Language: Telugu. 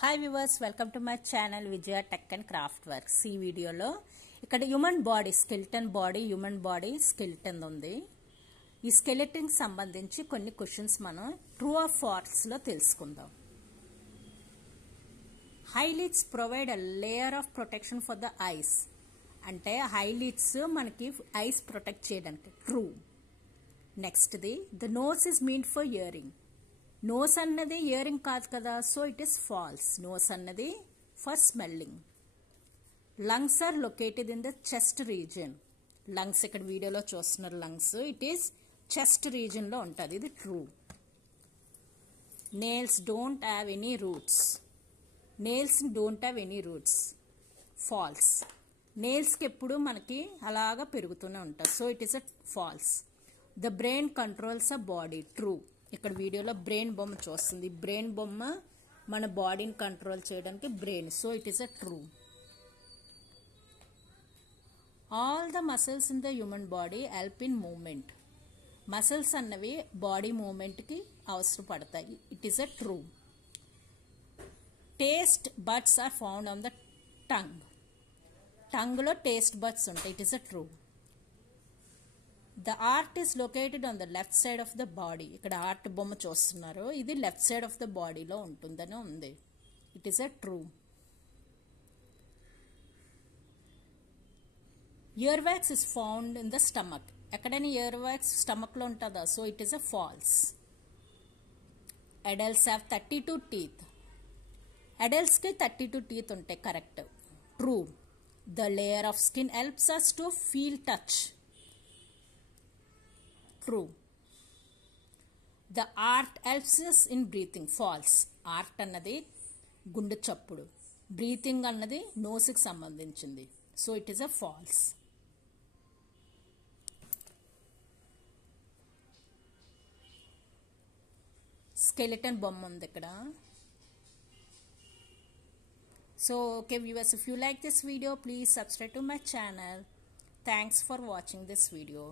Hi viewers, welcome to my channel Vijaya tech and craft works. ఈ వీడియోలో ఇక్కడ human body human body skeleton ఉంది. ఈ స్కెలిటన్ సంబంధించి కొన్ని క్వశ్చన్స్ మనం ట్రూ ఆర్ ఫాల్స్ లో తెలుసుకుందాం. Eyelids provide a layer of protection for the eyes. అంటే హైలిడ్స్ మనకి ఐస్ ప్రొటెక్ట్ చేయడానికి ట్రూ. నెక్స్ట్ది the nose is mean for hearing. Nose అన్నది ఇయరింగ్ కాదు కదా, so it is false. Nose అన్నది for smelling. Lungs are located in the chest region. Lungs ఇక్కడ వీడియోలో చూస్తున్నారు, lungs it is chest region లో ఉంటుంది, ఇది true. Nails don't have any roots. Nails don't have any roots, falls. నేల్స్కి ఎప్పుడు మనకి అలాగా పెరుగుతూనే ఉంటుంది, so it is a falls. The brain controls a body, true. ఇక్కడ వీడియోలో బ్రెయిన్ బొమ్మ చూస్తుంది, బ్రెయిన్ బొమ్మ మన బాడీని కంట్రోల్ చేయడానికి brain, so it is a true. All the muscles in the human body help in movement. Muscles అన్నవి బాడీ మూవ్మెంట్కి అవసరపడతాయి, it is a true. Taste buds are found on the tongue. టంగ్లో టేస్ట్ బడ్స్ ఉంటాయి, it is a true. The heart is located on the left side of the body. ఇక్కడ ఆర్ట్ బొమ్మ చూస్తున్నారు, ఇది లెఫ్ట్ సైడ్ ఆఫ్ ద బాడీలో ఉంటుందని ఉంది, it is a true. Ear wax is found in the stomach. ఎక్కడైనా ఇయర్ వ్యాక్స్ స్టమక్లో ఉంటుందా, so it is a false. Adults have 32 teeth. అడల్ట్స్కి 32 teeth ఉంటాయి, correct, true. The layer of skin helps us to feel touch, true. The heart helps us in breathing, false. Heart అన్నది గుండె చప్పుడు, బ్రీతింగ్ అన్నది నోస్కి సంబంధించింది, so it is a false. Skeleton బొమ్మ ఉంది ఇక్కడ. So okay viewers, if you like this video please subscribe to my channel. Thanks for watching this video.